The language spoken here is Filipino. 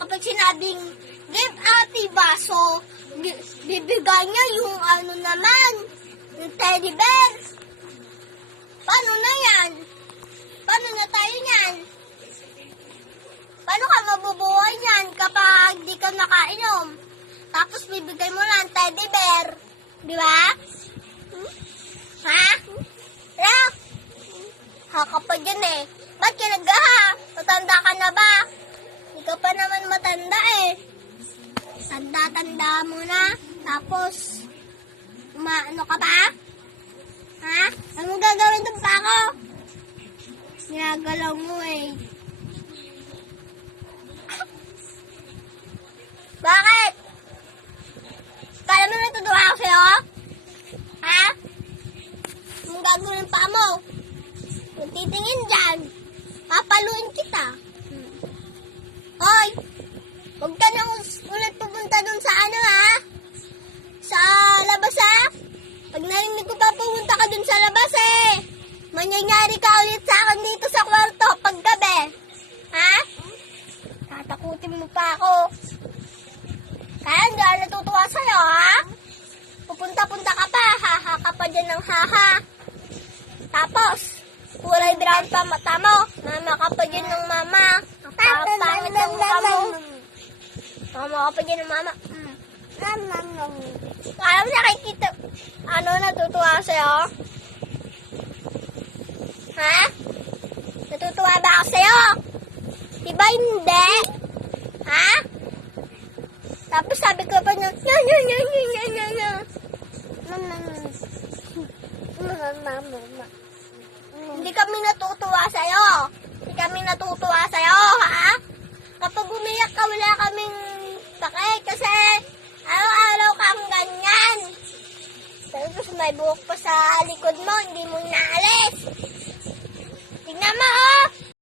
kapag sinabing give ate baso, bibigay niya yung ano naman, yung teddy bear. Paano na yan? Paano na tayo yan? Paano ka mabubuhay niyan kapag di ka nakainom? Tapos bibigay mo lang teddy bear. Di ba? Ha? Rock? Haka pa dyan eh. Ba't ka nag-aha? Matanda ka na ba? Hindi ka pa naman matanda eh. Tanda-tanda mo na. Tapos, ano ka ba? Ha? Ano gagawin doon pa ako? Ginagalaw mo eh. Bakit? Kala mo natutuwa ako sa'yo? Ha? Anong gagawin pa mo? Kung titingin dyan, papaluin kita. Hoy! Huwag ka nang ulit pupunta dun sa ano ha? Sa labas ha? Pag narinig ko pa pumunta ka dun sa labas eh. Mangyayari ka ulit sa akin dito sa kwarto paggabi. Ha? Tatakutin mo pa ako. Kaya hindi ako natutuwa sa'yo ha? Pupunta-punta ka pa, haha ka pa dyan ng haha. Tapos, kulay brown pa mata mo. Mama ka pa dyan ng mama. Papangit ang mukha mo. Mama ka pa dyan ng mama. Kaya mo nakikita, natutuwa sa'yo? Ha? Natutuwa ba ako sa'yo? Diba hindi? Ha? Tapos sabi ko pa niya, Hindi kami natutuwa sa'yo. Hindi kami natutuwa sa'yo, ha? Kapag umiyak ka, wala kaming pake kasi araw-araw kang ganyan. Tapos may buhok pa sa likod mo, hindi mo na